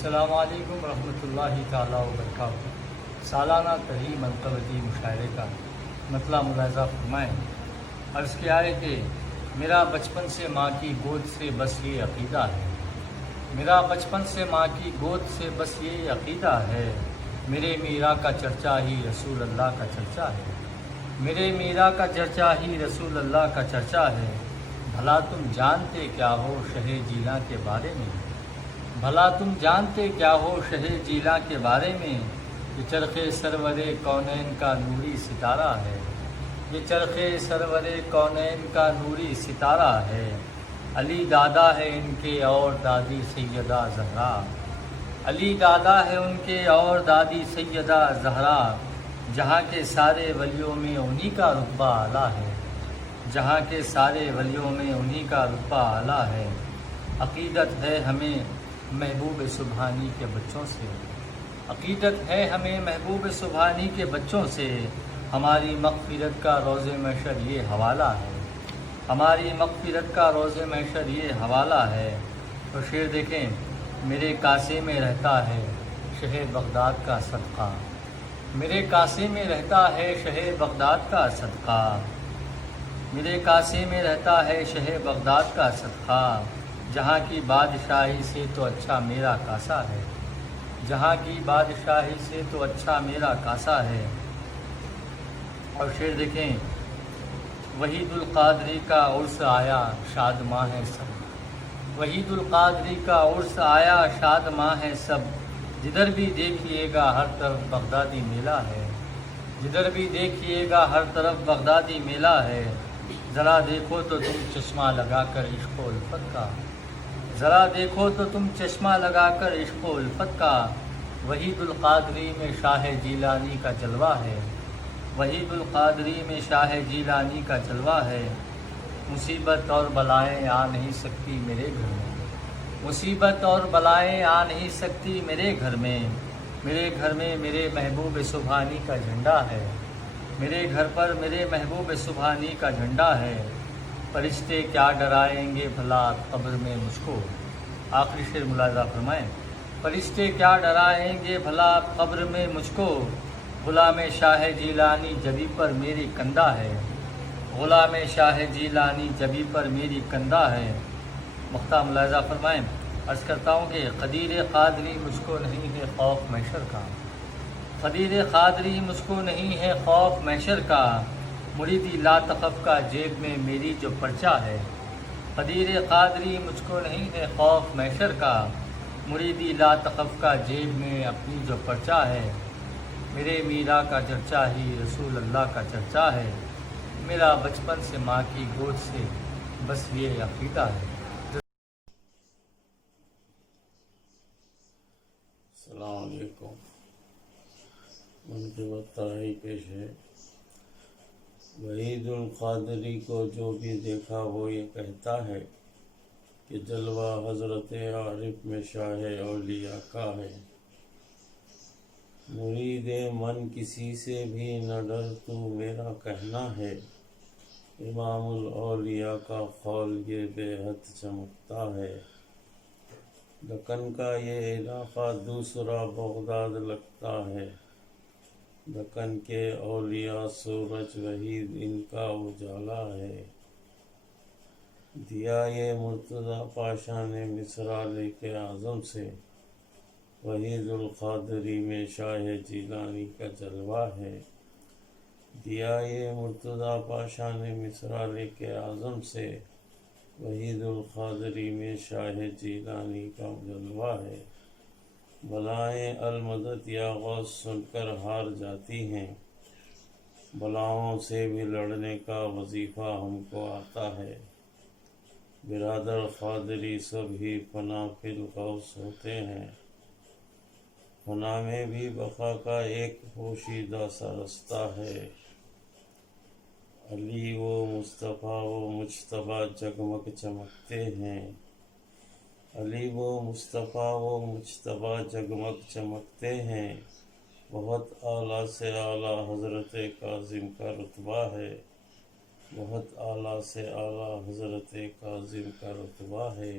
السلام علیکم ورحمۃ اللہ تعالیٰ وبرکاتہ۔ سالانہ ترین منقبتی مشاعرے کا مطلع ملاحظہ فرمائیں۔ عرض کیا ہے کہ میرا بچپن سے ماں کی گود سے بس یہ عقیدہ ہے، میرا بچپن سے ماں کی گود سے بس یہ عقیدہ ہے، میرے میرا کا چرچا ہی رسول اللہ کا چرچا ہے، میرے میرا کا چرچا ہی رسول اللہ کا چرچا ہے۔ بھلا تم جانتے کیا ہو شہ جیلاں کے بارے میں، بھلا تم جانتے کیا ہو شہ جیلاں کے بارے میں، یہ چرخ سرور کونین کا نوری ستارہ ہے، یہ چرخ سرور کونین کا نوری ستارہ ہے۔ علی دادا ہے ان کے اور دادی سیدہ زہرا، علی دادا ہے ان کے اور دادی سیدہ زہرا، جہاں کے سارے ولیوں میں انہی کا رتبہ اعلیٰ ہے، جہاں کے سارے ولیوں میں انہی کا رتبہ اعلیٰ ہے۔ عقیدت ہے ہمیں محبوب سبحانی کے بچوں سے، عقیدت ہے ہمیں محبوب سبحانی کے بچوں سے، ہماری مغفرت کا روز محشر یہ حوالہ ہے، ہماری مغفرت کا روز محشر یہ حوالہ ہے۔ تو شعر دیکھیں، میرے کاسے میں رہتا ہے شہ بغداد کا صدقہ، میرے کاسے میں رہتا ہے شہ بغداد کا صدقہ، میرے کاسے میں رہتا ہے شہ بغداد کا صدقہ، جہاں کی بادشاہی سے تو اچھا میرا کاسا ہے، جہاں کی بادشاہی سے تو اچھا میرا کاسا ہے۔ اور شعر دیکھیں، وحید القادری کا عرس آیا شاد ماہ ہے سب، وحید القادری کا عرس آیا شاد ماہ ہے سب، جدھر بھی دیکھیے گا ہر طرف بغدادی میلہ ہے، جدھر بھی دیکھیے گا ہر طرف بغدادی میلہ ہے۔ ذرا دیکھو تو تم چشمہ لگا کر عشق و الفت کا، ذرا دیکھو تو تم چشمہ لگا کر عشق و الفت کا، وحید القادری میں شاہ جیلانی کا جلوہ ہے، وحید القادری میں شاہ جیلانی کا جلوہ ہے۔ مصیبت اور بلائیں آ نہیں سکتی میرے گھر میں، مصیبت اور بلائیں آ نہیں سکتی میرے گھر میں، میرے گھر میں میرے محبوب سبحانی کا جھنڈا ہے، میرے گھر پر میرے محبوب سبحانی کا جھنڈا ہے۔ فرشتے کیا ڈرائیں گے بھلا قبر میں مجھ کو، آخری شعر ملاحظہ فرمائیں۔ فرشتے کیا ڈرائیں گے بھلا قبر میں مجھ کو، غلام شاہ جیلانی جبی پر میری کندہ ہے، غلام شاہ جیلانی جبی پر میری کندہ ہے۔ مختہ ملاحظہ فرمائیں۔ عرض کرتا ہوں کہ قدیر قادری مجھ کو نہیں ہے خوف محشر کا، قدیر قادری مجھ کو نہیں ہے خوف محشر کا، مریدی لا تخف کا جیب میں میری جو پرچہ ہے، قدیر قادری مجھ کو نہیں ہے خوف محشر کا، مریدی لا تخف کا جیب میں اپنی جو پرچہ ہے، میرے میرا کا چرچا ہی رسول اللہ کا چرچا ہے، میرا بچپن سے ماں کی گود سے بس یہ عقیدہ ہے۔ السلام علیکم۔ منقبت طرحی پیش ہے۔ وحید القادری کو جو بھی دیکھا وہ یہ کہتا ہے کہ جلوہ حضرت عارف میں شاہ اولیاء کا ہے، مرید من کسی سے بھی نہ ڈر تو میرا کہنا ہے، امام الاولیاء کا قول یہ بے حد چمکتا ہے، دکن کا یہ علاقہ دوسرا بغداد لگتا ہے، دکن کے اولیاء سورج وحید ان کا اجالا ہے، دیا یہ مرتضیٰ پاشا نے مصرع لکھ اعظم سے، وحید القادری میں شاہ جیلانی کا جلوہ ہے، دیا یہ مرتضیٰ پاشا نے مصرع لکھ اعظم سے، وحید القادری میں شاہ جیلانی کا جلوہ ہے۔ بلائیں المدد یا غوث سن کر ہار جاتی ہیں، بلاؤں سے بھی لڑنے کا وظیفہ ہم کو آتا ہے، برادر قادری سب ہی فنا فی الغوث ہوتے ہیں، فنا میں بھی بقا کا ایک پوشیدہ سا رستہ ہے، علی و مصطفیٰ و مجتبیٰ جگمگ چمکتے ہیں، علی و مصطفیٰ و مجتبیٰ جگمگ چمکتے ہیں، بہت اعلیٰ سے اعلیٰ حضرت کاظم کا رتبہ ہے، بہت اعلیٰ سے اعلیٰ حضرت کاظم کا رتبہ ہے۔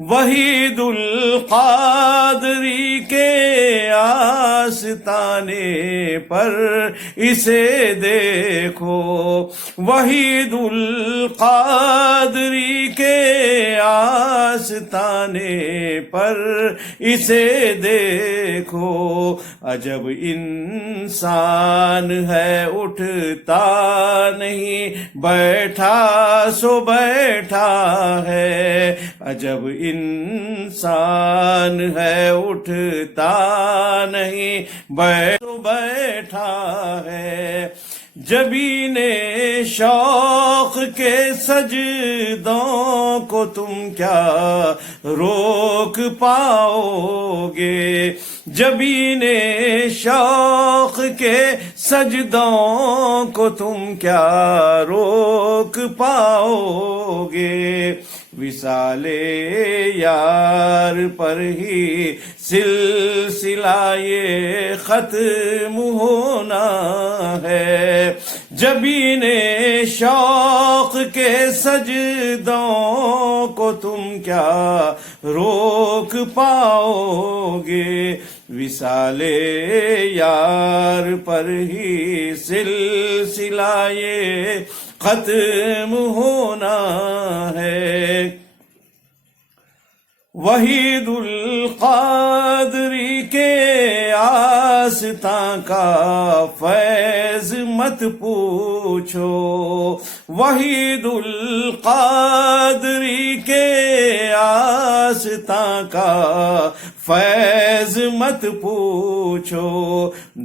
وحید القادری کے آستانے پر اسے دیکھو، وحید القادری کے آستانے پر اسے دیکھو، عجب انسان ہے اٹھتا نہیں، بیٹھا سو بیٹھا ہے، عجب انسان ہے اٹھتا نہیں، بیٹھا ہے، جبین شوق کے سجدوں کو تم کیا روک پاؤ گے، جبین شوق کے سجدوں کو تم کیا روک پاؤ گے، وصال یار پر ہی سلسلہ یہ ختم ہونا ہے، جبین شوق کے سجدوں کو تم کیا روک پاؤ گے، وصال یار پر ہی سلسلہ یہ ختم ہونا ہے، وحید القادری کے آستاں کا فیض مت پوچھو، وحید القادری کے آستاں کا فیض مت پوچھو،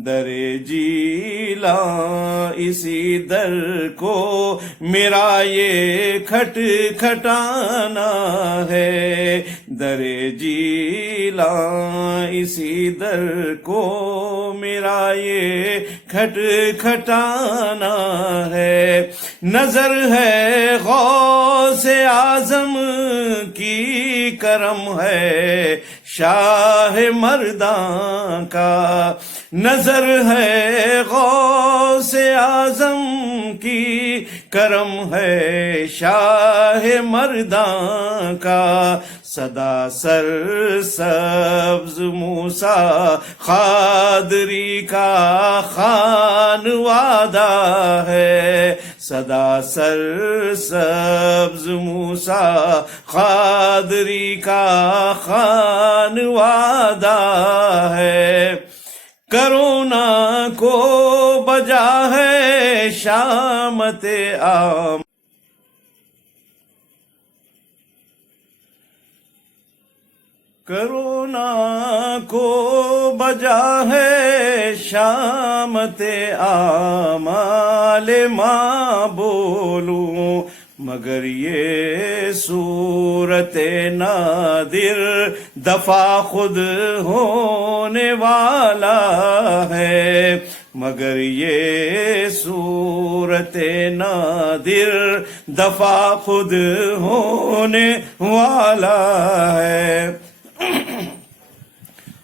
در جیلاں اسی در کو میرا یہ کھٹکھٹانا ہے، در جیلاں اسی در کو میرا یہ کھٹکھٹانا ہے، نظر ہے غوث اعظم کی کرم ہے شاہ مرداں کا، نظر ہے غوث اعظم کی کرم ہے شاہ مرداں کا، سدا سر سبز موسیٰ قادری کا خان وعدہ ہے، سدا سر سبز موسیٰ قادری کا خان وعدہ ہے، کرونا کو بجا ہے شامت عام، کرونا کو بجا ہے شامت آمال ماں بولوں، مگر یہ صورت نادر دفع خود ہونے والا ہے، مگر یہ صورت نادر دفع خود ہونے والا ہے،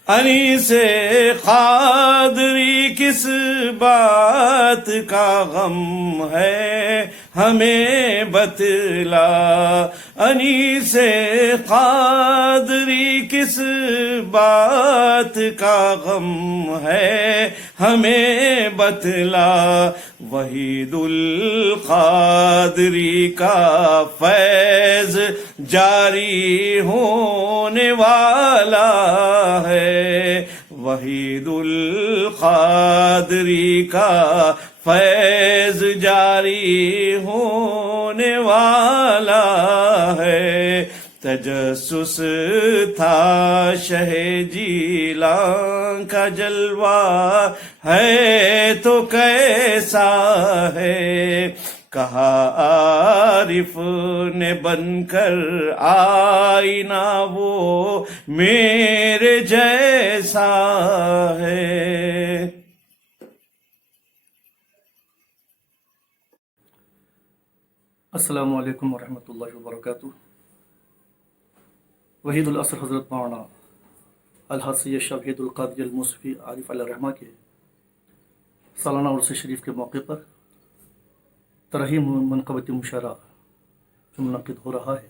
انیس قادری کس بات کا غم ہے ہمیں بتلا، انیس قادری کس بات کا غم ہے ہمیں بتلا، وحید القادری کا فیض جاری ہونے والا ہے، وحید القادری کا فیض جاری ہونے والا ہے، تجسس تھا شہ جیلاں کا جلوہ ہے تو کیسا ہے، کہا عارف نے بن کر آئینہ وہ میرے جیسا ہے۔ السلام علیکم ورحمۃ اللہ وبرکاتہ۔ وحید العصر حضرت مولانا الحاج سید شاہ وحید القادری الموصفی عارف علیہ الرحمہ کے سالانہ عرس شریف کے موقع پر ترحیم منقبت مشاعرہ جو منعقد ہو رہا ہے،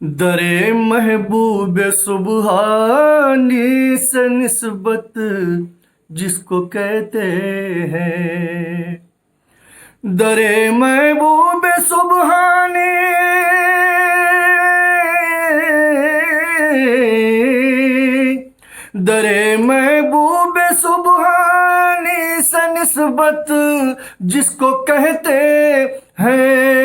درے محبوب سبحانی سے نسبت جس کو کہتے ہیں، درے محبوب سبحانی درے محبوب سبحانی سے نسبت جس کو کہتے ہیں،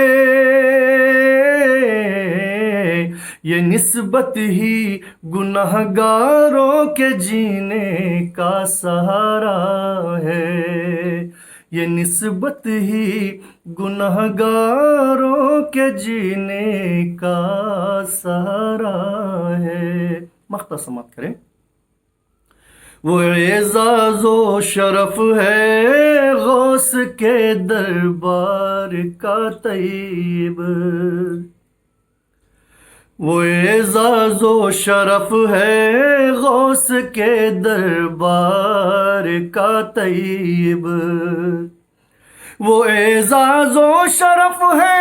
یہ نسبت ہی گناہگاروں کے جینے کا سہارا ہے، یہ نسبت ہی گناہگاروں کے جینے کا سہارا ہے۔ مقطع سماعت کریں۔ وہ اعزاز و شرف ہے غوث کے دربار کا طیب، وہ اعزاز و شرف ہے غوث کے دربار کا طیب، وہ اعزاز و شرف ہے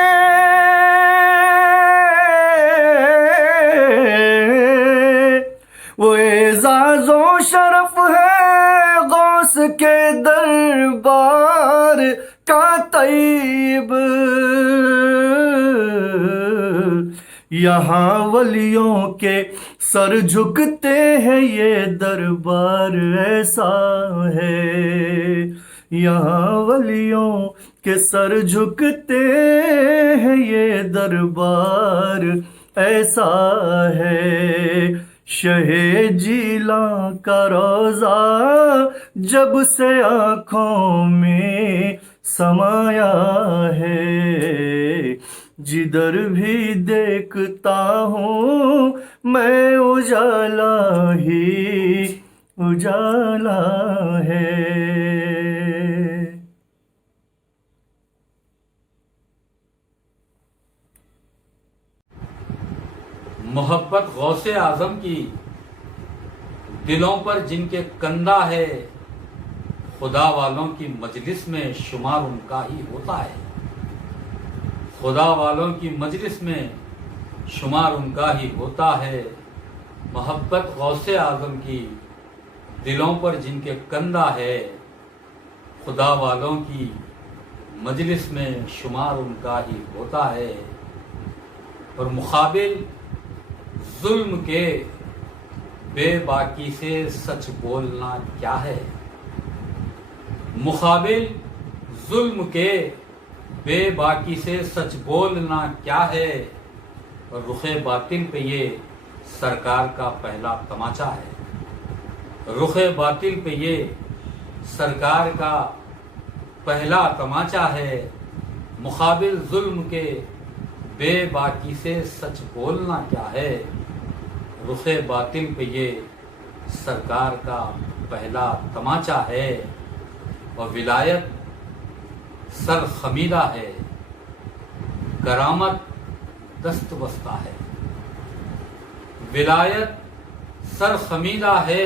وہ اعزاز و شرف ہے غوث کے دربار کا طیب، یہاں ولیوں کے سر جھکتے ہیں یہ دربار ایسا ہے، یہاں ولیوں کے سر جھکتے ہیں یہ دربار ایسا ہے، شہ جیلاں کا روضہ جب سے آنکھوں میں سمایا ہے، جدھر بھی دیکھتا ہوں میں اجالا ہی اجالا ہے۔ محبت غوث اعظم کی دلوں پر جن کے کندہ ہے، خدا والوں کی مجلس میں شمار ان کا ہی ہوتا ہے، خدا والوں کی مجلس میں شمار ان کا ہی ہوتا ہے۔ محبت غوث اعظم کی دلوں پر جن کے کندہ ہے، خدا والوں کی مجلس میں شمار ان کا ہی ہوتا ہے۔ اور مقابل ظلم کے بے باکی سے سچ بولنا کیا ہے، مقابل ظلم کے بے باکی سے سچ بولنا کیا ہے، اور رخ باطل پہ یہ سرکار کا پہلا تماچا ہے، رخ باطل پہ یہ سرکار کا پہلا تماچا ہے۔ مقابل ظلم کے بے باکی سے سچ بولنا کیا ہے، رخ باطل پہ یہ سرکار کا پہلا تماچا ہے۔ اور ولایت سر خمیدہ ہے، کرامت دست بستہ ہے، ولایت سر خمیدہ ہے،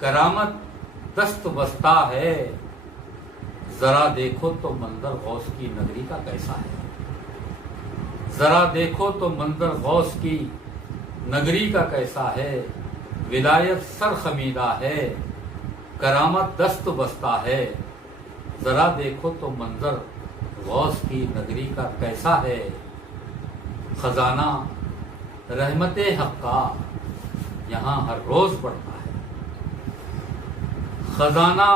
کرامت دست بستہ ہے۔ ذرا دیکھو تو منظر غوث کی نگری کا کیسا ہے، ذرا دیکھو تو منظر غوث کی نگری کا کیسا ہے، ولایت سر خمیدہ ہے، کرامت دست بستہ ہے۔ ذرا دیکھو تو منظر غوث کی نگری کا کیسا ہے، خزانہ رحمت حق کا یہاں ہر روز بڑھتا ہے، خزانہ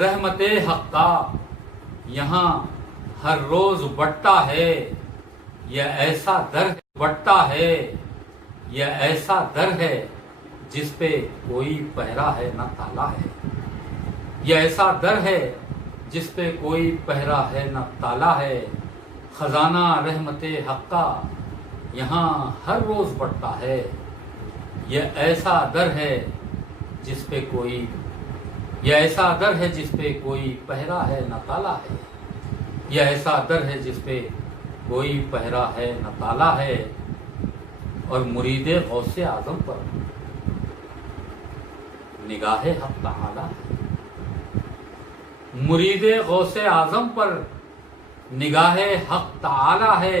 رحمت حق کا یہاں ہر روز بڑھتا ہے۔ یہ ایسا در بڑھتا ہے، یہ ایسا در ہے جس پہ کوئی پہرا ہے نہ تالا ہے، یہ ایسا در ہے جس پہ کوئی پہرا ہے نہ تالا ہے۔ خزانہ رحمت حق کا یہاں ہر روز بڑھتا ہے، یہ ایسا در ہے جس پہ کوئی یہ ایسا در ہے جس پہ کوئی پہرا ہے نہ تالا ہے، یہ ایسا در ہے جس پہ کوئی پہرا ہے نہ تالا ہے۔ اور مرید غوث اعظم پر نگاہ حق تعالی ہے، مرید غوث اعظم پر نگاہ حق تعالی ہے۔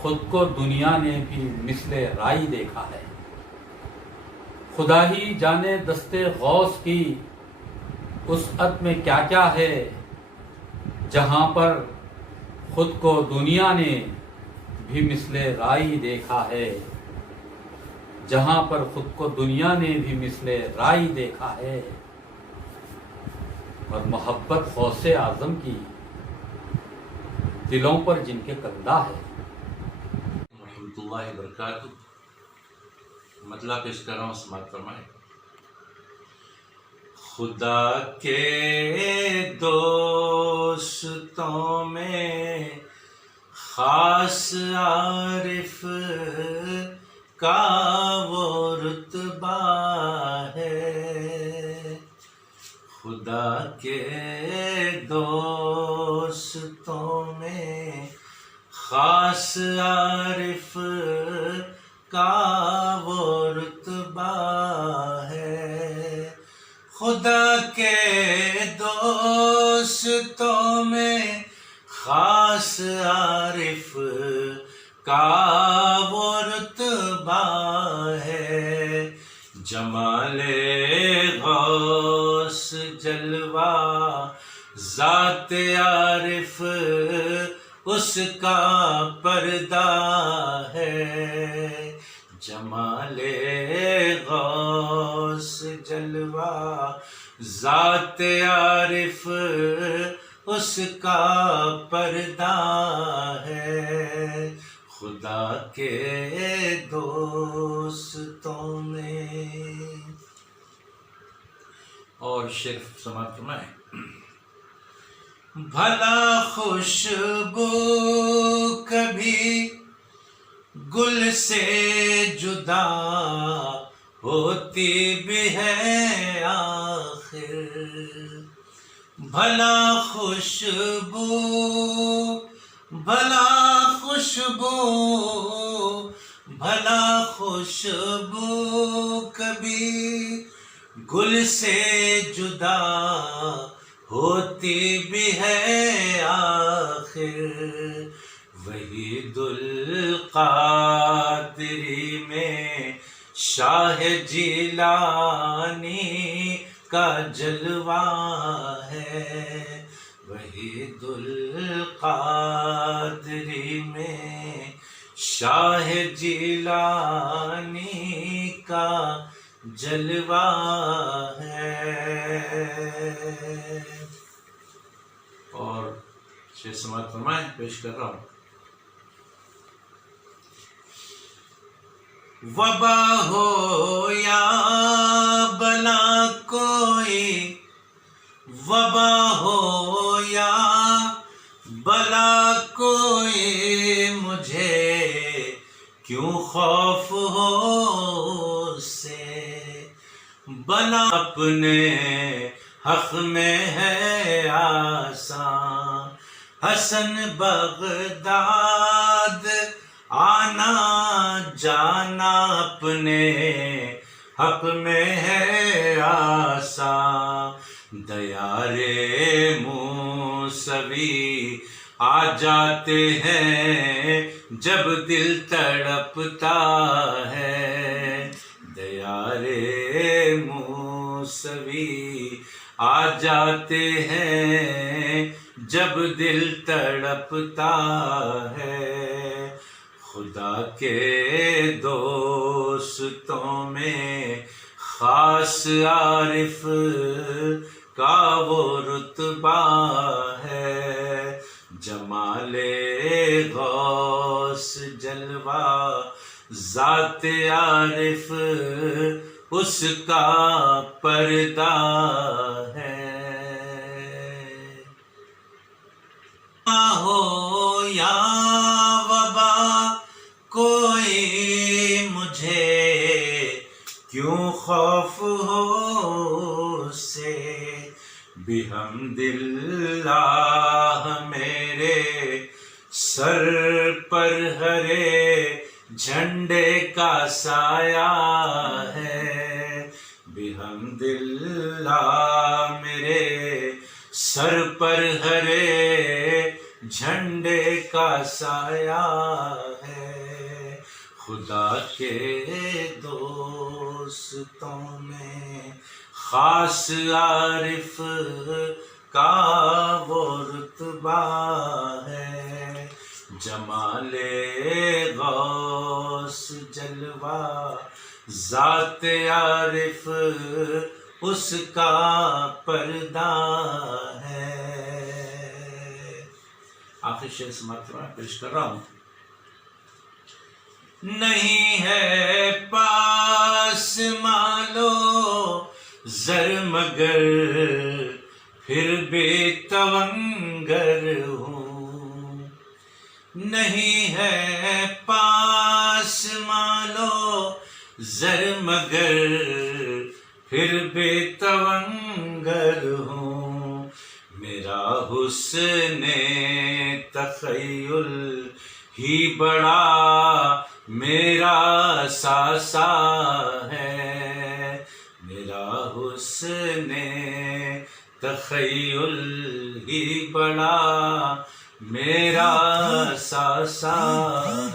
خود کو دنیا نے بھی مثل رائی دیکھا ہے۔ خدا ہی جانے دستے غوث کی وسعت میں کیا کیا ہے، جہاں پر خود کو دنیا نے بھی مثل رائی دیکھا ہے، جہاں پر خود کو دنیا نے بھی مثل رائی دیکھا ہے۔ اور محبت غوث اعظم کی دلوں پر جن کے کندہ ہے۔ رحمۃ اللہ وبرکاتہ۔ مطلع پیش کر رہا ہوں، سماعت فرمائیں۔ خدا کے دوستوں میں خاص عارف کا وہ رتبہ ہے، خدا کے دوستوں میں خاص عارف کا وہ رتبہ ہے، خدا کے دوستوں میں خاص عارف کا وہ رتبہ ہے، جمال غوث جلوہ ذات عارف اس کا پردہ ہے، جمال غوث جلوہ ذات عارف اس کا پردہ ہے، خدا کے دوستوں میں۔ اور شرف سماعت فرمائیں۔ بھلا خوشبو کبھی گل سے جدا ہوتی بھی ہے آخر، بھلا خوشبو کبھی گل سے جدا ہوتی بھی ہے آخر، وحید القادری میں شاہ جیلانی کا جلوہ ہے، وحید القادری میں شاہ جیلانی کا جلوہ ہے۔ اور شیخ سماعت فرمائیں، پیش کر رہا ہوں۔ وبا ہو یا بلا کوئی، وبا ہو یا بلا کوئی، مجھے کیوں خوف ہو اس سے، بلا اپنے حق میں ہے آسان، حسن بغداد آنا جانا اپنے حق میں ہے آسان، دیار موسوی آ جاتے ہیں جب دل تڑپتا ہے، دیار موسوی آ جاتے ہیں جب دل تڑپتا ہے، خدا کے دوستوں میں خاص عارف کا وہ رتبہ ہے، جمال غوث جلوہ ذات عارف اس کا پردہ ہے، ہو یا وبا کوئی، مجھے کیوں خوف ہو سے، بحمد اللہ میرے سر پر ہرے جھنڈے کا سایہ ہے، بحمد اللہ میرے سر پر ہرے جھنڈے کا سایہ ہے، خدا کے دوستوں میں خاص عارف کا وہ رتبہ ہے، جمال غوث جلوہ ذات عارف اس کا پردہ ہے۔ آخر شعر سماعت میں پیش کر رہا ہوں۔ نہیں ہے پاس مالو زر مگر پھر بھی تونگر ہوں، نہیں ہے پاس مالو زر مگر پھر بھی تونگر ہوں، میرا حسن تخیل ہی بڑا میرا ساسا ہے، میرا حسن تخیل ہی بڑا میرا ساسا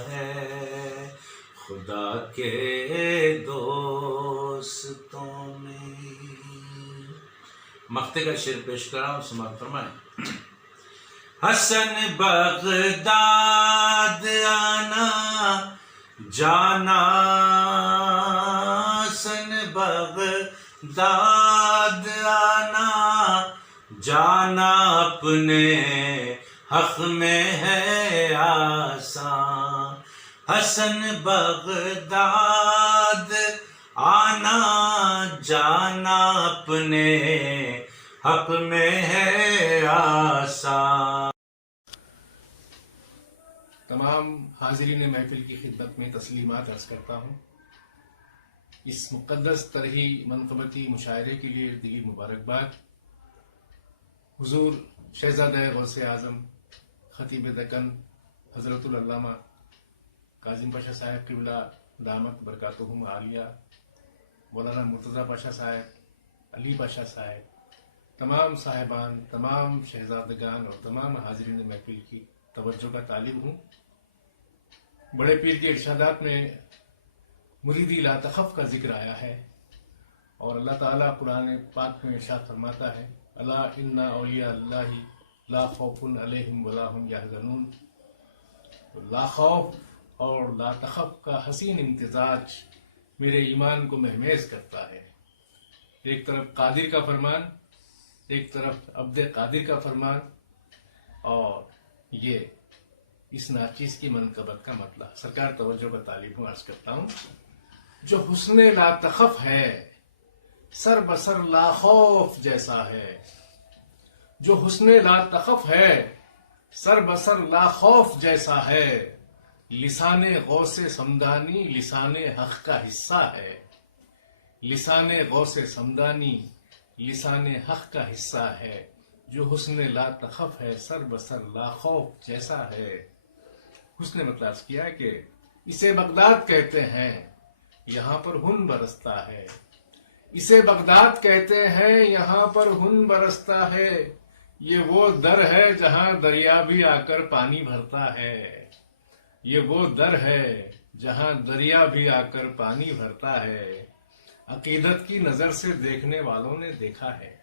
ہے، خدا کے دوستوں میں۔ مقطع کا شعر پیش کر رہا ہوں، سماعت فرمائیں۔ حسن بغداد آنا جانا، حسن بغداد آنا جانا اپنے حق میں ہے آسان، حسن بغداد آنا جانا اپنے حق میں ہے آسان۔ تمام حاضرین محفل کی خدمت میں تسلیمات عرض کرتا ہوں۔ اس مقدس طرحی منقبتی مشاعرے کے لیے دلی مبارکباد۔ حضور شہزادہ غوث اعظم خطیب دکن حضرت العلامہ کاظم پاشا صاحب قبلہ دامت برکاتہم عالیہ، مولانا مرتضی پاشا صاحب، علی پاشا صاحب، تمام صاحبان، تمام شہزادگان اور تمام حاضرین محفل کی توجہ کا طالب ہوں۔ بڑے پیر کے ارشادات میں مریدی لا تخف کا ذکر آیا ہے، اور اللہ تعالیٰ قرآن پاک میں ارشاد فرماتا ہے، الا ان اولیاء اللہ لا خوف علیہم ولا هم یحزنون۔ لا خوف اور لا تخف کا حسین امتزاج میرے ایمان کو مہمیز کرتا ہے۔ ایک طرف قادر کا فرمان، ایک طرف عبد قادر کا فرمان، اور یہ اس ناچیز کی منقبت کا مطلب۔ سرکار توجہ کا طالب ہوں، عرض کرتا ہوں۔ جو حسن لا تخف ہے سر بسر لا خوف جیسا ہے، جو حسن لا تخف ہے سر بسر لا خوف جیسا ہے، لسان غوث سمدانی لسان حق کا حصہ ہے، لسان غوث سمدانی لسان حق کا حصہ ہے، جو حسن لا تخف ہے سر بسر لا خوف جیسا ہے۔ حسن مطلب کیا ہے کہ اسے بغداد کہتے ہیں، یہاں پر ہن برستا ہے، اسے بغداد کہتے ہیں، یہاں پر ہن برستا ہے، یہ وہ در ہے جہاں دریا بھی آ کر پانی بھرتا ہے، یہ وہ در ہے جہاں دریا بھی آ کر پانی بھرتا ہے، عقیدت کی نظر سے دیکھنے والوں نے دیکھا ہے،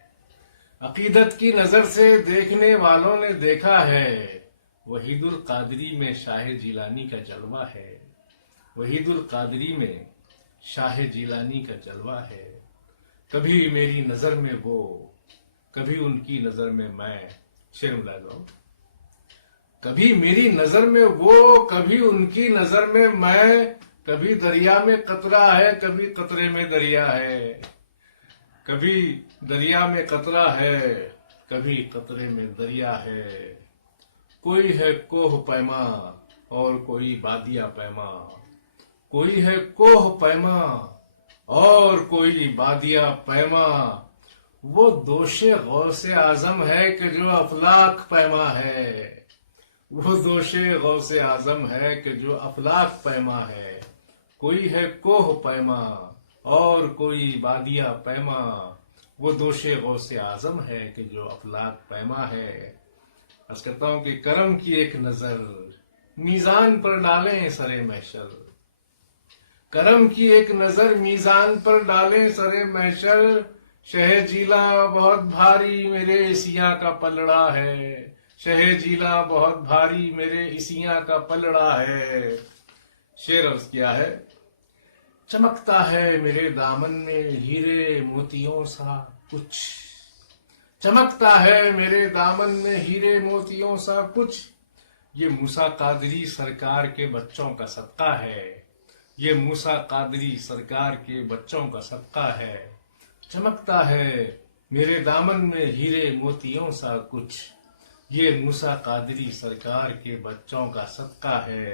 عقیدت کی نظر سے دیکھنے والوں نے دیکھا ہے، وحید القادری میں شاہ جیلانی کا جلوہ ہے، وحید القادری میں شاہ جیلانی کا جلوہ ہے، کبھی میری نظر میں وہ کبھی ان کی نظر میں میں، شعر ملا جاؤ، کبھی میری نظر میں وہ کبھی ان کی نظر میں میں، کبھی دریا میں قطرہ ہے کبھی قطرے میں دریا ہے، کبھی دریا میں قطرہ ہے کبھی قطرے میں دریا ہے، کوئی ہے کوہ پیما اور کوئی بادیا پیما، کوئی ہے کوہ پیما اور کوئی بادیا پیما، وہ دوش غوث اعظم ہے کہ جو افلاک پیما ہے، وہ دوش غوث اعظم ہے کہ جو افلاک پیما ہے، کوئی ہے کوہ پیما اور کوئی بادیا پیما، وہ دوش غوث اعظم ہے کہ جو افلاک پیما ہے۔ عرض کرتا ہوں کہ کرم کی ایک نظر میزان پر ڈالیں سرے محشر، کرم کی ایک نظر میزان پر ڈالیں سرے محشر، شہ جیلا بہت بھاری میرے اسیاں کا پلڑا ہے، شہ جیلا بہت بھاری میرے اسیاں کا پلڑا ہے۔ شعر عرض کیا ہے، چمکتا ہے میرے دامن میں ہیرے موتیوں سا کچھ، چمکتا ہے میرے دامن میں ہیرے موتیوں سا کچھ، یہ موسیٰ قادری سرکار کے بچوں کا صدقہ ہے، یہ موسیٰ قادری سرکار کے بچوں کا صدقہ ہے۔ چمکتا ہے میرے دامن میں ہیرے موتیوں سا کچھ، یہ موسیٰ قادری سرکار کے بچوں کا صدقہ ہے۔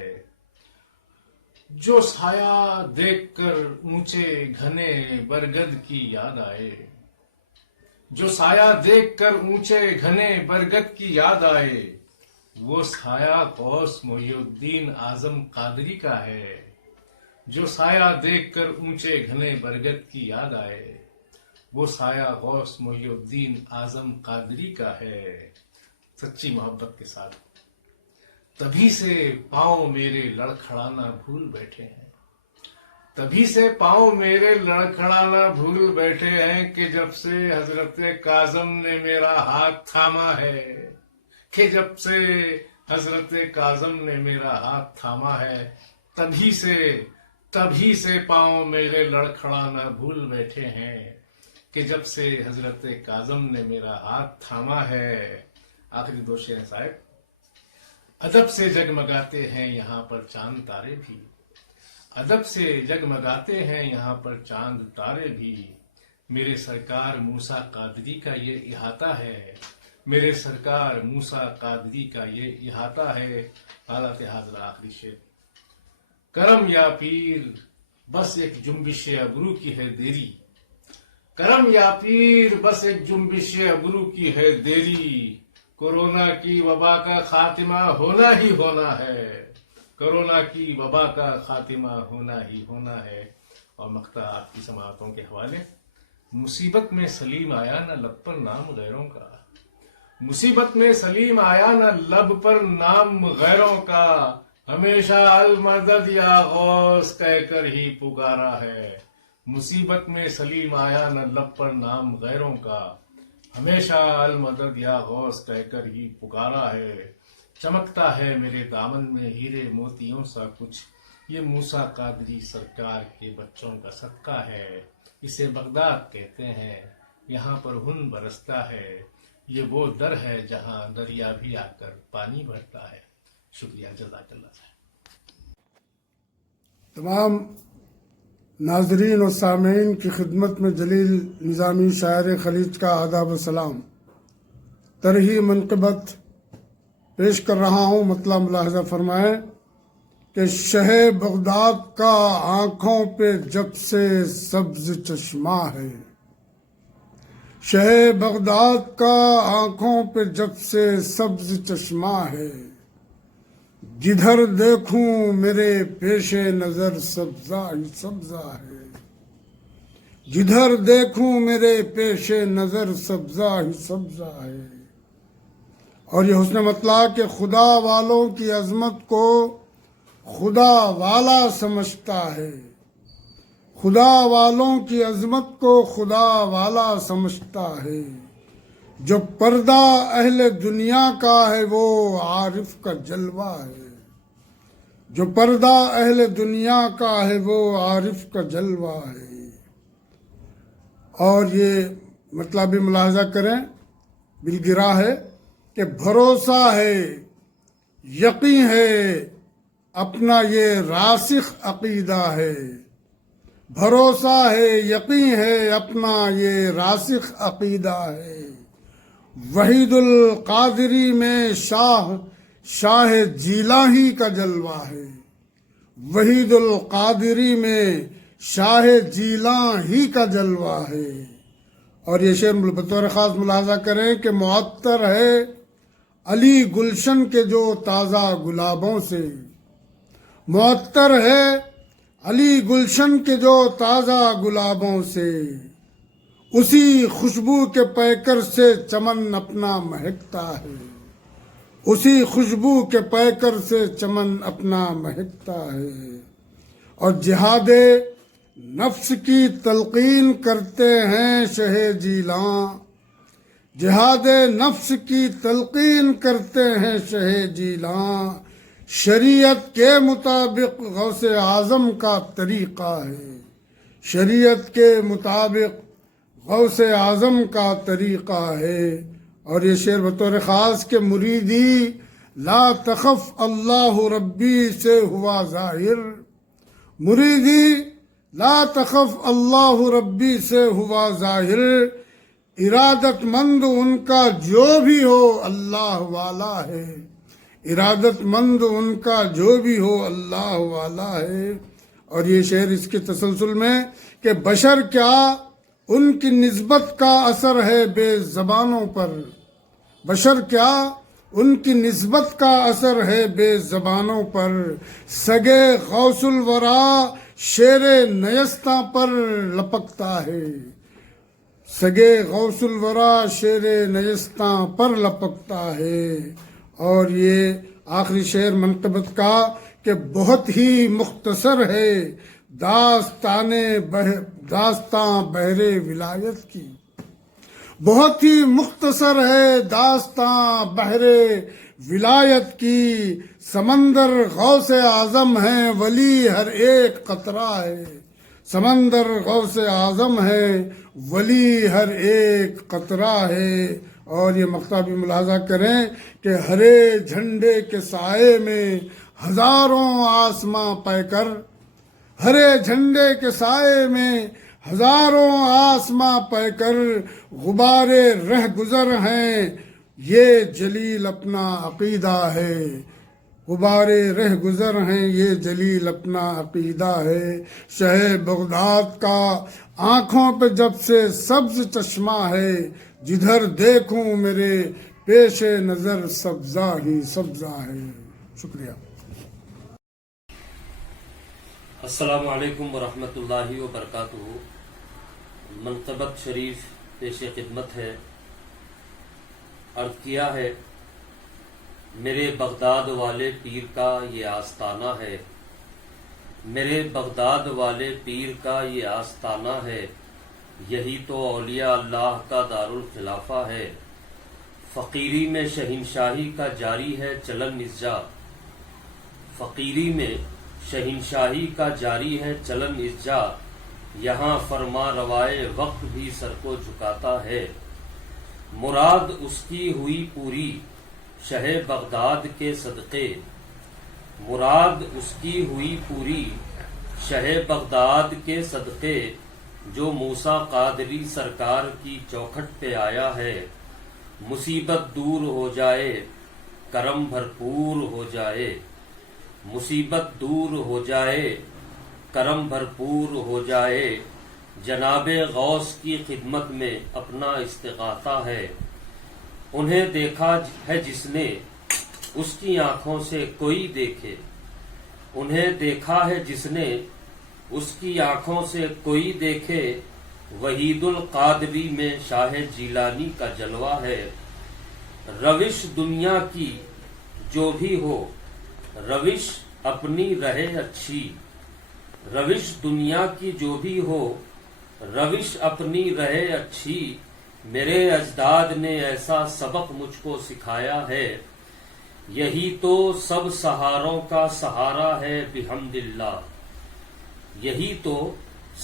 جو سایہ دیکھ کر اونچے گھنے برگد کی یاد آئے، جو سایہ دیکھ کر اونچے گھنے برگد کی یاد آئے، وہ سایہ غوث محی الدین اعظم قادری کا ہے، جو سایہ دیکھ کر اونچے گھنے برگد کی یاد آئے، وہ سایہ غوث محی الدین اعظم قادری کا ہے۔ سچی محبت کے ساتھ تبھی سے پاؤں میرے لڑکھڑانا بھول بیٹھے ہیں، تبھی سے پاؤں میرے لڑکھڑانا بھول بیٹھے ہیں، کہ جب سے حضرت کاظم نے میرا ہاتھ تھاما ہے، کہ جب سے حضرت کاظم نے میرا ہاتھ تھاما ہے، تبھی سے پاؤں میرے لڑکھڑانا بھول بیٹھے ہیں، کہ جب سے حضرت کاظم نے میرا ہاتھ تھاما ہے۔ آخری دو شعر صاحب، ادب سے جگمگاتے ہیں یہاں پر چاند تارے بھی، ادب سے جگمگاتے ہیں یہاں پر چاند تارے بھی، میرے سرکار موسیٰ قادری کا یہ احاطہ ہے، میرے سرکار موسیٰ قادری کا یہ احاطہ ہے۔ حالات حاضرہ آخری شعر، کرم یا پیر بس ایک جنبش ابرو کی ہے دیری، کرم یا پیر بس ایک جنبش ابرو کی ہے دیری، کورونا کی وبا کا خاتمہ ہونا ہی ہونا ہے، کورونا کی وبا کا خاتمہ ہونا ہی ہونا ہے۔ اور مقطع آپ کی سماعتوں کے حوالے، مصیبت میں سلیم آیا نہ لب پر نام غیروں کا، مصیبت میں سلیم آیا نہ لب پر نام غیروں کا، ہمیشہ المدد یا غوث کہہ کر ہی پکارا ہے، مصیبت میں سلیم آیا نہ لب پر نام غیروں کا، ہمیشہ المدد یا غوث کہہ کر ہی پکارا ہے۔ چمکتا ہے میرے دامن میں ہیرے موتیوں سا کچھ، یہ موسیٰ قادری سرکار کے بچوں کا صدقہ ہے، اسے بغداد کہتے ہیں، یہاں پر ہن برستا ہے، یہ وہ در ہے جہاں دریا بھی آ کر پانی بھرتا ہے۔ شکریہ، جزاک اللہ خیر۔ تمام ناظرین و سامعین کی خدمت میں جلیل نظامی شاعر خلیج کا آداب و سلام، طرحی منقبت پیش کر رہا ہوں۔ مطلب ملاحظہ فرمائیں کہ شہ بغداد کا آنکھوں پہ جب سے سبز چشمہ ہے، شہ بغداد کا آنکھوں پہ جب سے سبز چشمہ ہے، جدھر دیکھوں میرے پیش نظر سبزہ ہی سبزہ ہے، جدھر دیکھوں میرے پیش نظر سبزہ ہی سبزہ ہے۔ اور یہ حسن مطلع کہ خدا والوں کی عظمت کو خدا والا سمجھتا ہے، خدا والوں کی عظمت کو خدا والا سمجھتا ہے، جو پردہ اہل دنیا کا ہے وہ عارف کا جلوہ ہے، جو پردہ اہل دنیا کا ہے وہ عارف کا جلوہ ہے۔ اور یہ مطلب بھی ملاحظہ کریں، بالگرا ہے کہ بھروسہ ہے، یقین ہے، اپنا یہ راسخ عقیدہ ہے، بھروسہ ہے، یقین ہے، اپنا یہ راسخ عقیدہ ہے۔ وحید القادری میں شاہ جیلاں ہی کا جلوہ ہے، وحید القادری میں شاہ جیلاں ہی کا جلوہ ہے۔ اور یہ شعر بطور خاص ملاحظہ کریں کہ معطر ہے علی گلشن کے جو تازہ گلابوں سے، معطر ہے علی گلشن کے جو تازہ گلابوں سے، اسی خوشبو کے پیکر سے چمن اپنا مہکتا ہے، اسی خوشبو کے پیکر سے چمن اپنا مہکتا ہے۔ اور جہاد نفس کی تلقین کرتے ہیں شہ جیلاں، جہاد نفس کی تلقین کرتے ہیں شہ جیلاں، شریعت کے مطابق غوث اعظم کا طریقہ ہے، شریعت کے مطابق غوث اعظم کا طریقہ ہے۔ اور یہ شعر بطور خاص کے مریدی لا تخف اللہ ربی سے ہوا ظاہر، مریدی لا تخف اللہ ربی سے ہوا ظاہر، ارادت مند ان کا جو بھی ہو اللہ والا ہے، ارادت مند ان کا جو بھی ہو اللہ والا ہے۔ اور یہ شعر اس کے تسلسل میں کہ بشر کیا ان کی نسبت کا اثر ہے بے زبانوں پر، بشر کیا ان کی نسبت کا اثر ہے بے زبانوں پر، سگے غوث الورا شیر نیستاں پر لپکتا ہے، سگے غوث الورا شیر نیستاں پر لپکتا ہے۔ اور یہ آخری شعر منقبت کا کہ بہت ہی مختصر ہے داستان بحر ولایت کی، بہت ہی مختصر ہے داستان بحر ولایت کی، سمندر غوث اعظم ہے ولی ہر ایک قطرہ ہے، سمندر غوث اعظم ہے ولی ہر ایک قطرہ ہے۔ اور یہ مقطع بھی ملاحظہ کریں کہ ہرے جھنڈے کے سائے میں ہزاروں آسماں پے کر، ہرے جھنڈے کے سائے میں ہزاروں آسماں پے کر، غبار رہ گزر ہیں یہ جلیل اپنا عقیدہ ہے، غبار رہ گزر ہیں یہ جلیل اپنا عقیدہ ہے۔ شہ بغداد کا آنکھوں پہ جب سے سبز چشمہ ہے، جدھر دیکھوں میرے پیش نظر سبزہ ہی سبزہ ہے۔ شکریہ۔ السلام علیکم ورحمۃ اللہ وبرکاتہ۔ منقبت شریف پیش خدمت ہے۔ عرض کیا ہے میرے بغداد والے پیر کا یہ آستانہ ہے، میرے بغداد والے پیر کا یہ آستانہ ہے، یہی تو اولیاء اللہ کا دارالخلافہ ہے، فقیری میں شہنشاہی کا جاری ہے چلن ازجا، فقیری میں شہنشاہی کا جاری ہے چلن ازجا، یہاں فرما روائے وقت بھی سر کو جھکاتا ہے، مراد اس کی ہوئی پوری شہ بغداد کے صدقے، مراد اس کی ہوئی پوری شہ بغداد کے صدقے، جو موسیٰ قادری سرکار کی چوکھٹ پہ آیا ہے، مصیبت دور ہو جائے کرم بھرپور ہو جائے، مصیبت دور ہو جائے کرم بھرپور ہو جائے، جناب غوث کی خدمت میں اپنا استغاثہ ہے، انہیں دیکھا ہے جس نے اس کی آنکھوں سے کوئی دیکھے، انہیں دیکھا ہے جس نے اس کی آنکھوں سے کوئی دیکھے، وحید القادری میں شاہ جیلانی کا جلوہ ہے، روش دنیا کی جو بھی ہو روش اپنی رہے اچھی، روش دنیا کی جو بھی ہو روش اپنی رہے اچھی، میرے اجداد نے ایسا سبق مجھ کو سکھایا ہے، یہی تو سب سہاروں کا سہارا ہے بحمد اللہ، یہی تو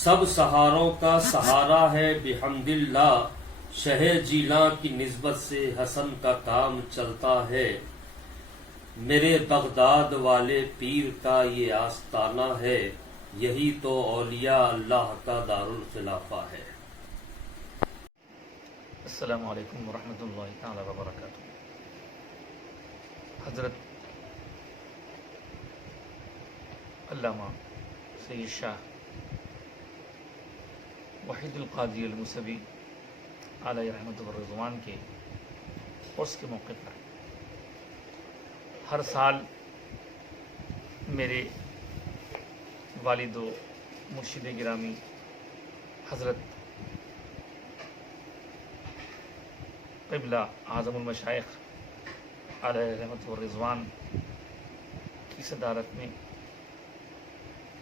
سب سہاروں کا سہارا ہے بحمد اللہ، شہ جیلاں کی نسبت سے حسن کا کام چلتا ہے، میرے بغداد والے پیر کا یہ آستانہ ہے، یہی تو اولیاء اللہ کا دارالخلافہ ہے۔ السلام علیکم ورحمۃ اللہ تعالی وبرکاتہ۔ حضرت علامہ سید شاہ وحید القادری الموسوی علیہ رحمۃ الرضوان کے عرس کے موقع پر ہر سال میرے والد و مرشد گرامی حضرت قبلہ اعظم المشائخ علیہ رحمۃ الرضوان کی صدارت میں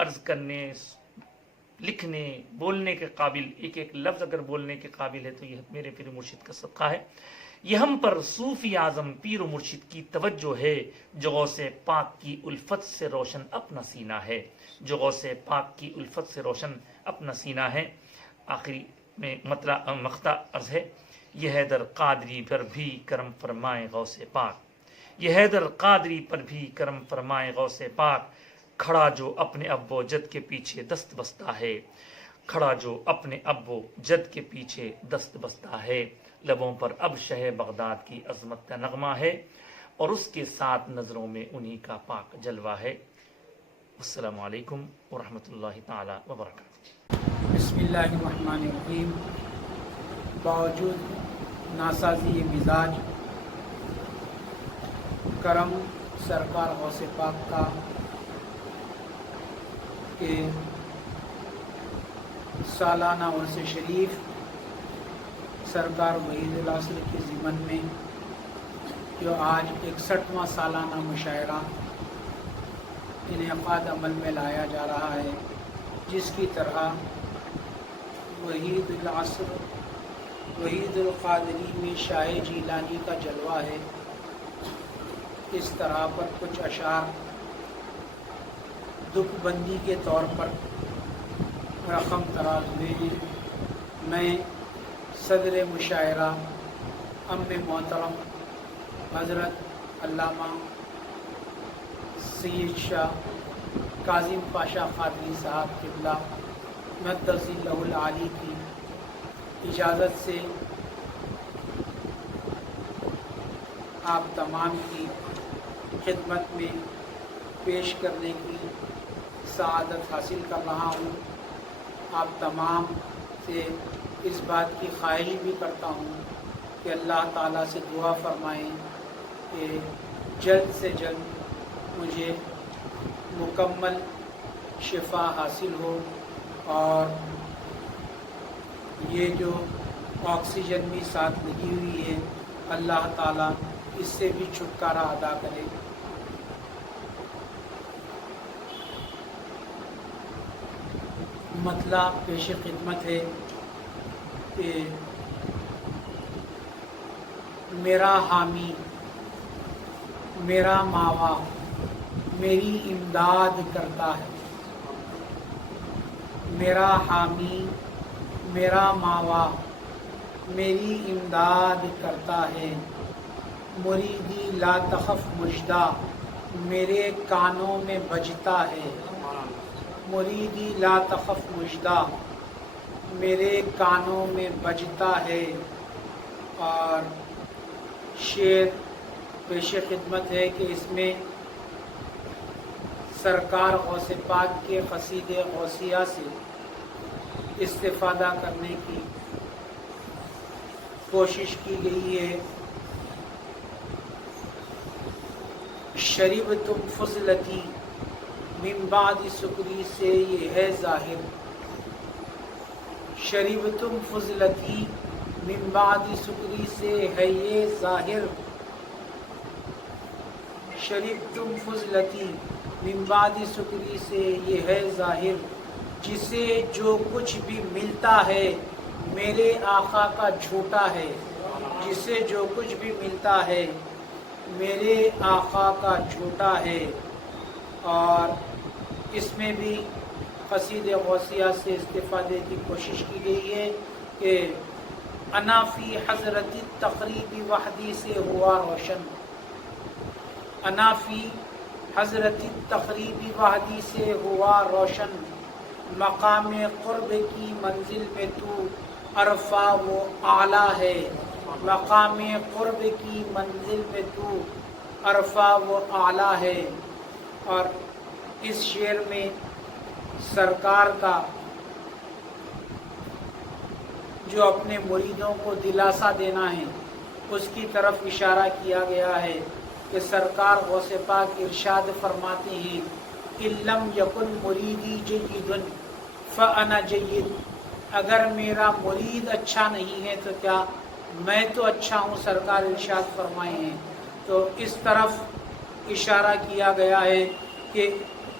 عرض کرنے، لکھنے، بولنے کے قابل، ایک ایک لفظ اگر بولنے کے قابل ہے تو یہ میرے پیر مرشد کا صدقہ ہے۔ یہ ہم پر صوفی اعظم پیر و مرشد کی توجہ ہے، جو غوث پاک کی الفت سے روشن اپنا سینہ ہے، جو غوث پاک کی الفت سے روشن اپنا سینہ ہے۔ آخری میں مقطع عرض ہے، یہ حیدر قادری پر بھی کرم فرمائے غوث پاک، یہ حیدر قادری پر بھی کرم فرمائے غوث پاک، کھڑا جو اپنے اب و جد کے پیچھے دست بستہ ہے، کھڑا جو اپنے اب و جد کے پیچھے دست بستہ ہے، لبوں پر اب شہ بغداد کی عظمت کا نغمہ ہے، اور اس کے ساتھ نظروں میں انہی کا پاک جلوہ ہے۔ السلام علیکم ورحمۃ اللہ تعالی وبرکاتہ۔ بسم اللہ الرحمن الرحیم۔ باوجود ناسازی مزاج کرم سرکار غوث پاک کا کہ سالانہ عرس شریف سرکار وحید العصر کے ضمن میں جو آج 61واں سالانہ مشاعرہ انعقاد عمل میں لایا جا رہا ہے، جس کی طرح وحید العصر وحید القادری میں شاہ جیلانی کا جلوہ ہے، اس طرح پر کچھ اشعار دکھ بندی کے طور پر رقم تراز ہوئے ہیں۔ میں صدر مشاعرہ ام محترم حضرت علامہ سید شاہ کاظم پاشا قادری صاحب قبلہ مقدس اللہ العالی کی اجازت سے آپ تمام کی خدمت میں پیش کرنے کی سعادت حاصل کر رہا ہوں۔ آپ تمام سے اس بات کی خواہش بھی کرتا ہوں کہ اللہ تعالیٰ سے دعا فرمائیں کہ جلد سے جلد مجھے مکمل شفا حاصل ہو، اور یہ جو آکسیجن بھی ساتھ لگی ہوئی ہے اللہ تعالیٰ اس سے بھی چھٹکارا ادا کرے۔ مطلب پیش خدمت ہے کہ میرا حامی، میرا ماوا میری امداد کرتا ہے، میرا حامی، میرا ماوا میری امداد کرتا ہے، مریدی لا تخف مجدہ میرے کانوں میں بجتا ہے، مریدی لا تخف مجدہ میرے کانوں میں بجتا ہے۔ اور شعر پیش خدمت ہے کہ اس میں سرکار غوث پاک کے قصید غوثیہ سے استفادہ کرنے کی کوشش کی گئی ہے۔ شریبتم فضلتی من بعد سکری سے یہ ہے ظاہر، شریبتم فضلتی من بعد سکری سے ہے یہ ظاہر، شریبتم فضلتی من بعد سکری سے یہ ہے ظاہر، جسے جو کچھ بھی ملتا ہے میرے آقا کا جھوٹا ہے، جسے جو کچھ بھی ملتا ہے میرے آقا کا جھوٹا ہے۔ اور اس میں بھی قصید غوثیہ سے استفادے کی کوشش کی گئی ہے کہ انا فی حضرت التقریب وحدی سے ہوا روشن، انا فی حضرت التقریب وحدی سے ہوا روشن، مقام قرب کی منزل میں تو عرفہ و اعلیٰ ہے، مقام قرب کی منزل میں تو عرفہ و اعلیٰ ہے۔ اور اس شعر میں سرکار کا جو اپنے مریدوں کو دلاسا دینا ہے اس کی طرف اشارہ کیا گیا ہے کہ سرکار غوث پاک ارشاد فرماتے ہیں کہ لم یکن مریدی جید فانا جید، اگر میرا مرید اچھا نہیں ہے تو کیا میں تو اچھا ہوں، سرکار ارشاد فرمائے ہیں۔ تو اس طرف اشارہ کیا گیا ہے کہ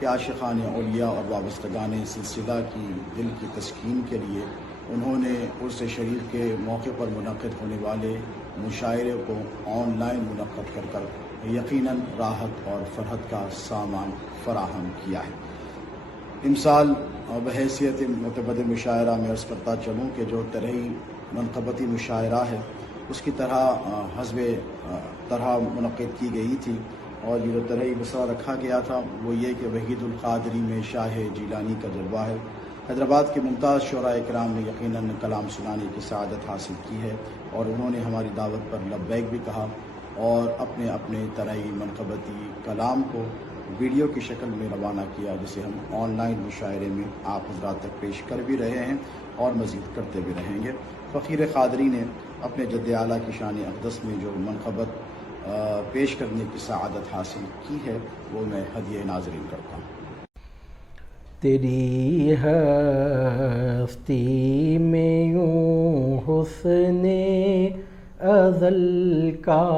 کہ عاشقان اولیاء اور وابستگان سلسلہ کی دل کی تسکین کے لیے انہوں نے عرس شریف کے موقع پر منعقد ہونے والے مشاعرے کو آن لائن منعقد کر کر یقیناً راحت اور فرحت کا سامان فراہم کیا ہے۔ امسال بحیثیت معتمد مشاعرہ میں عرض کرتا چلوں کہ جو طرحی منقبتی مشاعرہ ہے اس کی حسب طرح منعقد کی گئی تھی، اور جو طرحی مسئلہ رکھا گیا تھا وہ یہ کہ وحید القادری میں شاہ جیلانی کا جلوہ ہے۔ حیدرآباد کے ممتاز شعراء کرام نے یقیناً کلام سنانے کی سعادت حاصل کی ہے، اور انہوں نے ہماری دعوت پر لبیک بھی کہا اور اپنے اپنے طرحی منقبتی کلام کو ویڈیو کی شکل میں روانہ کیا، جسے ہم آن لائن مشاعرے میں آپ حضرات تک پیش کر بھی رہے ہیں اور مزید کرتے بھی رہیں گے۔ فقیر قادری نے اپنے جد اعلیٰ کی شان اقدس میں جو منقبت پیش کرنے کی سعادت حاصل کی ہے وہ میں ہدیہ ناظرین کرتا ہوں۔ تیری ہستی میں یوں حسن ازل کا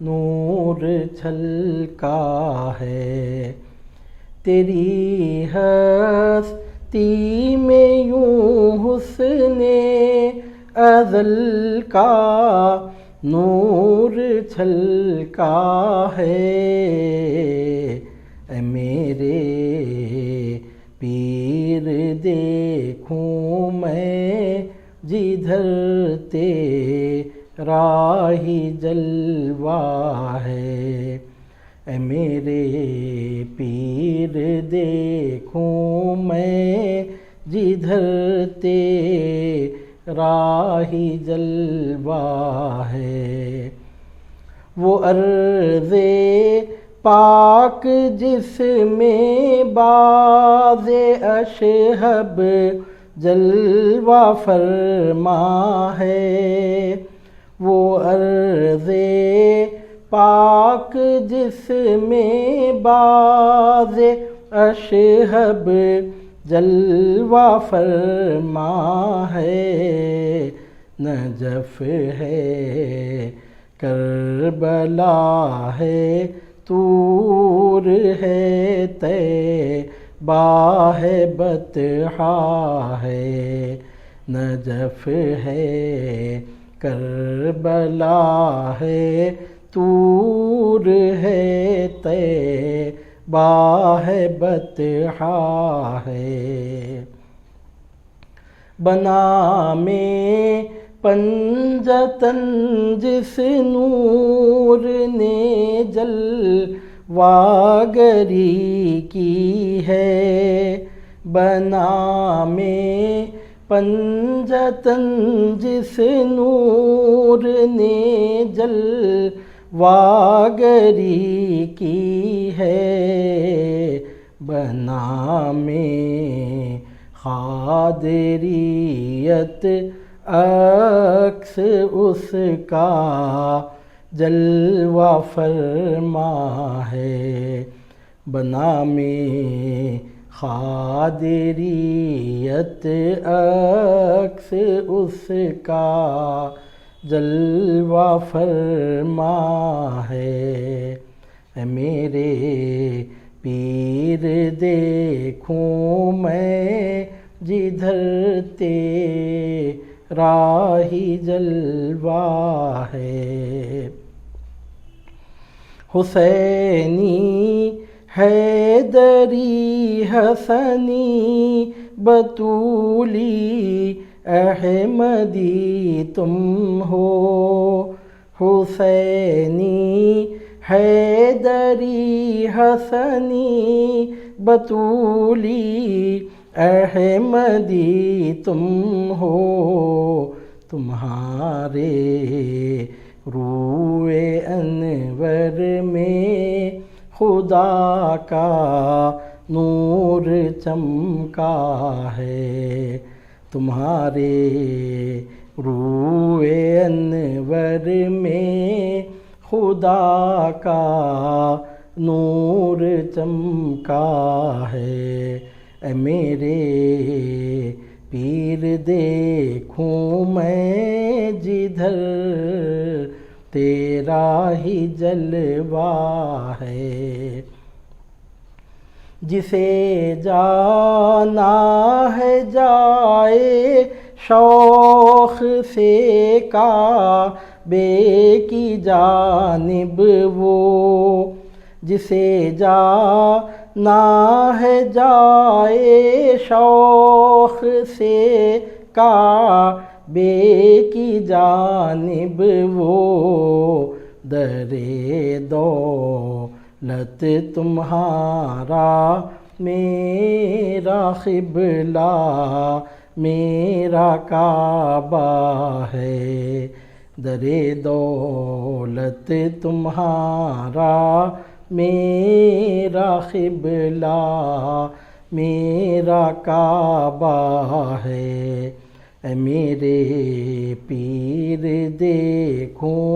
نور چھلکا ہے، تیری ہستی میں یوں حسن ازل کا نور چھلکا ہے، اے میرے پیر دیکھوں میں جدھر تیرا ہی جلوہ ہے، اے میرے پیر دیکھوں میں جدھر تیرا ہی جلوہ ہے، وہ عرض پاک جس میں باز اشہب جلوہ فرما ہے، وہ عرض پاک جس میں باز اشہب جلوہ فرما ہے، نجف ہے کربلا ہے طور ہے طیبہ ہے بطحا ہے، نجف ہے کربلا ہے طور ہے طیبہ ہے بطحا ہے، بنا میں پنجتن جس نور نے جلوہ گری کی ہے، بنا میں پنجتن جس نور نے جلوہ گری کی ہے، بنا میں قادریت عکس اس کا جلوہ فرما ہے، بنا میں قادریت عکس اس کا جلوہ فرما ہے، اے میرے پیر دیکھوں میں جدھر تیرا ہی جلوہ ہے، حسینی حیدری حسنی بطولی احمدی تم ہو، حسینی حیدری حسنی بطولی احمدی تم ہو، تمہارے روئے انور میں خدا کا نور چمکا ہے، تمہارے روئے انور میں خدا کا نور چمکا ہے، اے میرے پیر دیکھوں میں جدھر تیرا ہی جلوہ ہے، جسے جانا ہے جائے شوق سے کعبے کی جانب وہ، جسے جانا ہے جائے شوق سے کعبے کی جانب وہ، درِ دولت تمہارا میرا قبلہ میرا کعبہ ہے، درِ دولت تمہارا میرا قبلہ میرا کعبہ ہے۔ اے میرے پیر دیکھوں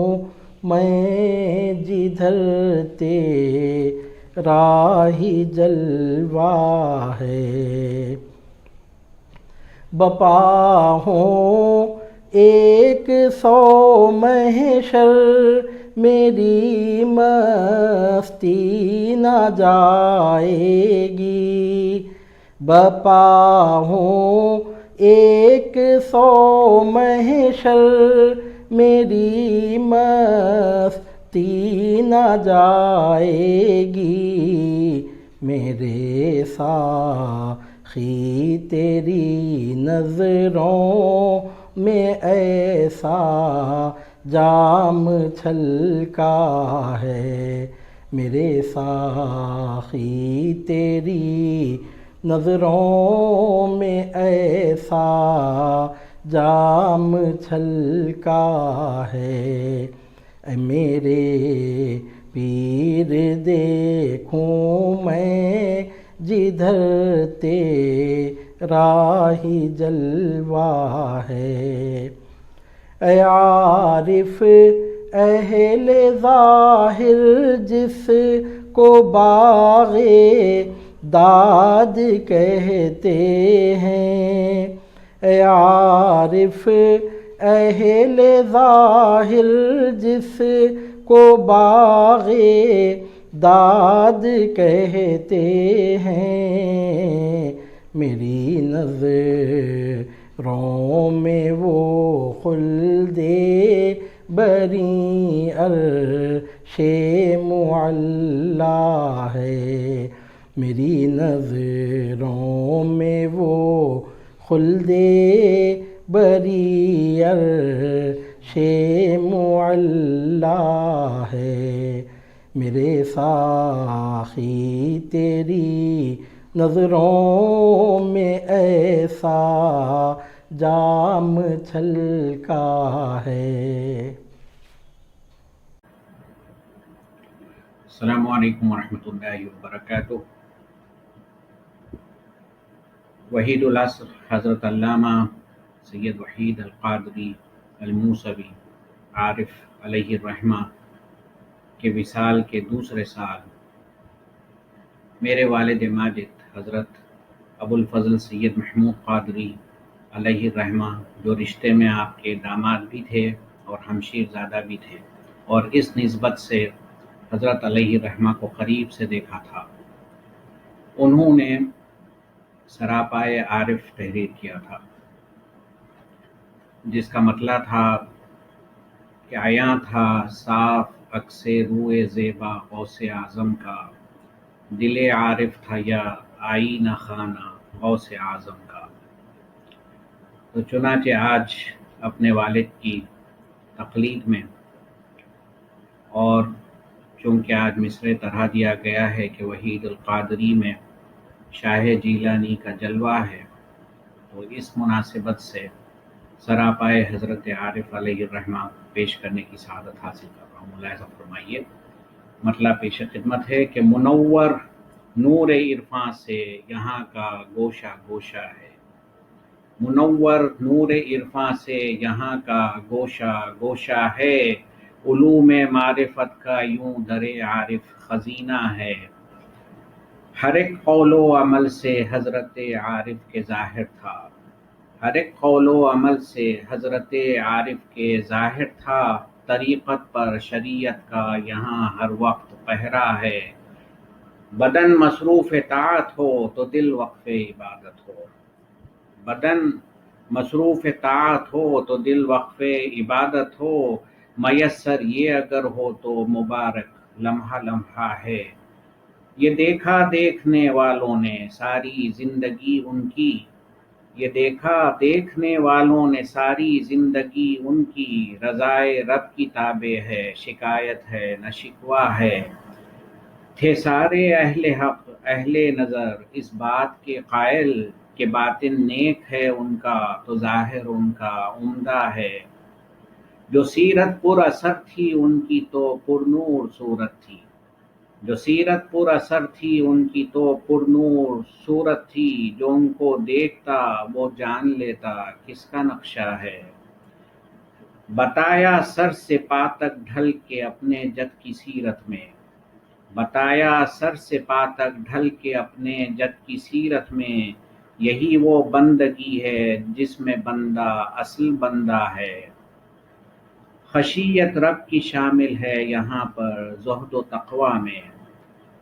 میں جدھر تیرا ہی جلوہ ہے، بپا ہوں 100 محشر میری مستی نہ جائے گی، بپا ہوں 100 محشر میری مستی نہ جائے گی، میرے ساقی تیری نظروں میں ایسا جام چھلکا ہے، میرے ساقی تیری نظروں میں ایسا جام چھلکا ہے، اے میرے پیر دیکھوں میں جدھر تیرا ہی جلوہ ہے، اے عارف اہل ظاہر جس کو باغ داد کہتے ہیں، اے عارف اہل ظاہر جس کو باغ داد کہتے ہیں، میری نظروں میں وہ خلد بری عرش معلی ہے، میری نظروں میں وہ خلد بری عرش معلی ہے، میرے ساقی تیری نظروں میں ایسا جام چھلکا ہے۔ السلام علیکم ورحمۃ اللہ وبرکاتہ۔ وحید العصر حضرت علامہ سید وحید القادری الموسوی عارف علیہ الرحمہ کے وصال کے دوسرے سال میرے والد ماجد حضرت ابو الفضل سید محمود قادری علیہ الرحمہ، جو رشتے میں آپ کے داماد بھی تھے اور ہمشیر زادہ بھی تھے، اور اس نسبت سے حضرت علیہ الرحمہ کو قریب سے دیکھا تھا، انہوں نے سراپائے عارف تحریر کیا تھا، جس کا مطلب تھا کہ عیاں تھا صاف عکس روئے زیبا غوث اعظم کا، دل عارف تھا یا آئینہ خانہ غوث اعظم کا۔ تو چنانچہ آج اپنے والد کی تقلید میں، اور چونکہ آج مصرع طرح دیا گیا ہے کہ وحید القادری میں شاہ جیلانی کا جلوہ ہے، تو اس مناسبت سے سراپائے حضرت عارف علیہ الرحمہ پیش کرنے کی سعادت حاصل کر رہا ہوں۔ ملاحظہ فرمائیے، مطلب پیش خدمت ہے کہ منور نور عرفاں سے یہاں کا گوشہ گوشہ ہے، منور نور عرفاں سے یہاں کا گوشہ گوشہ ہے، علوم معرفت کا یوں در عارف خزینہ ہے، ہر ایک قول و عمل سے حضرت عارف کے ظاہر تھا، ہر ایک قول و عمل سے حضرت عارف کے ظاہر تھا، طریقت پر شریعت کا یہاں ہر وقت پہرا ہے، بدن مصروف طاعت ہو تو دل وقف عبادت ہو، بدن مصروف طاعت ہو تو دل وقف عبادت ہو، میسر یہ اگر ہو تو مبارک لمحہ لمحہ ہے۔ یہ دیکھا دیکھنے والوں نے ساری زندگی ان کی، یہ دیکھا دیکھنے والوں نے ساری زندگی ان کی، رضائے رب کی تابع ہے، شکایت ہے نہ شکوہ ہے۔ تھے سارے اہل حق اہل نظر اس بات کے قائل، کہ باطن نیک ہے ان کا تو ظاہر ان کا عمدہ ہے۔ جو سیرت پر اثر تھی ان کی تو پر نور صورت تھی، جو سیرت پر اثر تھی ان کی تو پر نور صورت تھی، جو ان کو دیکھتا وہ جان لیتا کس کا نقشہ ہے۔ بتایا سر سے پا تک ڈھل کے اپنے جد کی سیرت میں، بتایا سر سے پا تک ڈھل کے اپنے جد کی سیرت میں، یہی وہ بندگی ہے جس میں بندہ اصل بندہ ہے۔ خشیت رب کی شامل ہے یہاں پر زہد و تقویٰ میں،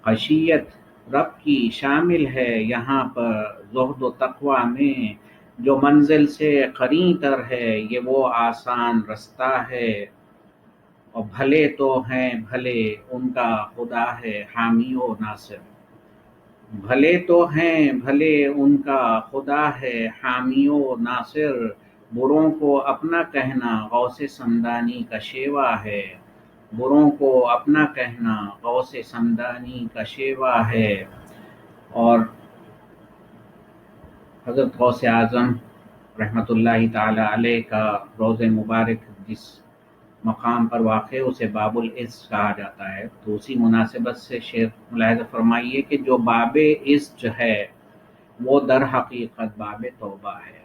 خشیت رب کی شامل ہے یہاں پر زہد و تقویٰ میں، جو منزل سے قریب تر ہے یہ وہ آسان رستہ ہے، اور بھلے تو ہیں بھلے ان کا خدا ہے حامی و ناصر، بھلے تو ہیں بھلے ان کا خدا ہے حامی و ناصر، بروں کو اپنا کہنا غوث سمدانی کا شیوا ہے، بروں کو اپنا کہنا غوث سمدانی کا شیوا ہے۔ اور حضرت غوث اعظم رحمۃ اللہ تعالی علیہ کا روضہ مبارک جس مقام پر واقع ہے اسے باب العشق کہا جاتا ہے، تو اسی مناسبت سے شیخ ملاحظہ فرمائیے کہ جو باب عشق ہے وہ در حقیقت باب توبہ ہے،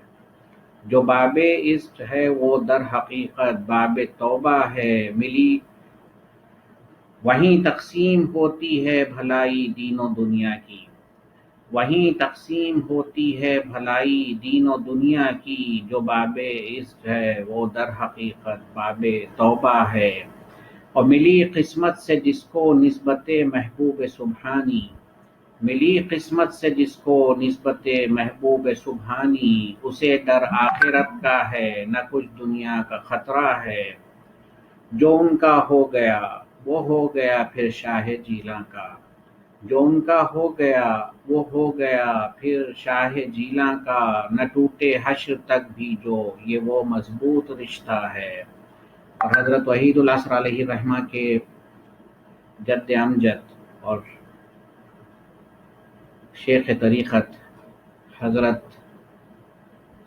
جو باب عشق ہے وہ در حقیقت باب توبہ ہے۔ ملی وہیں تقسیم ہوتی ہے بھلائی دین و دنیا کی، وہیں تقسیم ہوتی ہے بھلائی دین و دنیا کی، جو باب عشق ہے وہ در حقیقت باب توبہ ہے۔ اور ملی قسمت سے جس کو نسبت محبوب سبحانی، ملی قسمت سے جس کو نسبت محبوب سبحانی، اسے در آخرت کا ہے نہ کچھ دنیا کا خطرہ ہے۔ جو ان کا ہو گیا وہ ہو گیا پھر شاہ جیلاں کا، جو ان کا ہو گیا وہ ہو گیا پھر شاہ جیلاں کا، نہ ٹوٹے حشر تک بھی جو یہ وہ مضبوط رشتہ ہے۔ اور حضرت وحید العصر علیہ الرحمہ کے جد امجد اور شیخ طریقت حضرت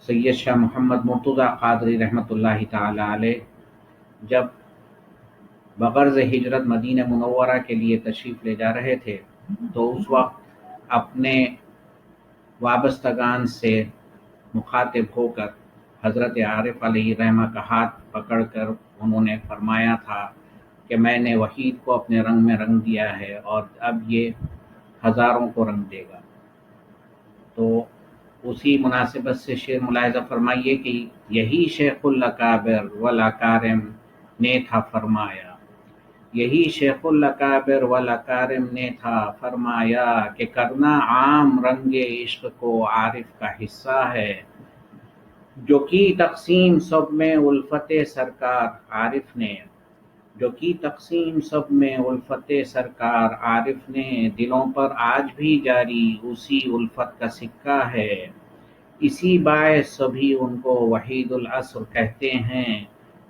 سید شاہ محمد مرتضیٰ قادری رحمۃ اللہ تعالی علیہ جب بغرض ہجرت مدینہ منورہ کے لیے تشریف لے جا رہے تھے تو اس وقت اپنے وابستگان سے مخاطب ہو کر حضرت عارف علیہ الرحمہ کا ہاتھ پکڑ کر انہوں نے فرمایا تھا کہ میں نے وحید کو اپنے رنگ میں رنگ دیا ہے اور اب یہ ہزاروں کو رنگ دے گا۔ تو اسی مناسبت سے شعر ملاحظہ فرمائیے کہ یہی شیخ الاکابر والاکارم نے تھا فرمایا، یہی شیخ الاکابر والاکارم نے تھا فرمایا، کہ کرنا عام رنگ عشق کو عارف کا حصہ ہے، جو کی تقسیم سب میں الفت سرکار عارف نے، جو کی تقسیم سب میں الفت سرکار عارف نے، دلوں پر آج بھی جاری اسی الفت کا سکہ ہے، اسی باعث سبھی ان کو وحید العصر کہتے ہیں،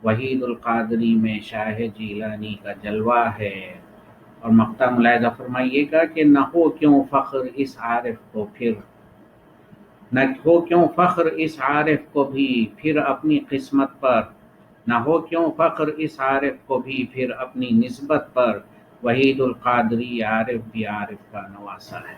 وحید القادری میں شاہ جیلانی کا جلوہ ہے۔ اور مقطع ملاحظہ فرمائیے گا کہ نہ ہو کیوں فخر اس عارف کو پھر، نہ ہو کیوں فخر اس عارف کو بھی پھر اپنی قسمت پر، نہ ہو کیوں فخر اس عارف کو بھی پھر اپنی نسبت پر، وحید القادری عارف بھی عارف کا نواسہ ہے۔